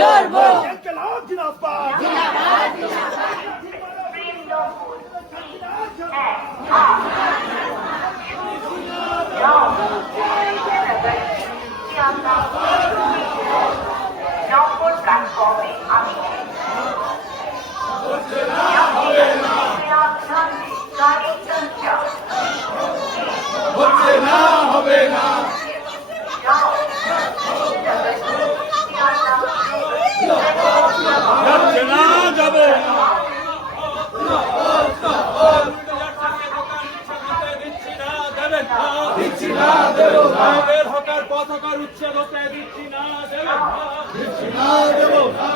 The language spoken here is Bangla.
লড়বো ইনকিলাব জিন্দাবাদ জিন্দাবাদ জিন্দাবাদ নম্বর প্ল্যাটফর্মে আমি হচ্ছে না হবে না যাচ্ছে না যাবে না দিচ্ছি না দেবো না হকার পতাকার উচ্ছেদ হতে দিচ্ছি না দেবো না দিচ্ছি না দেবো না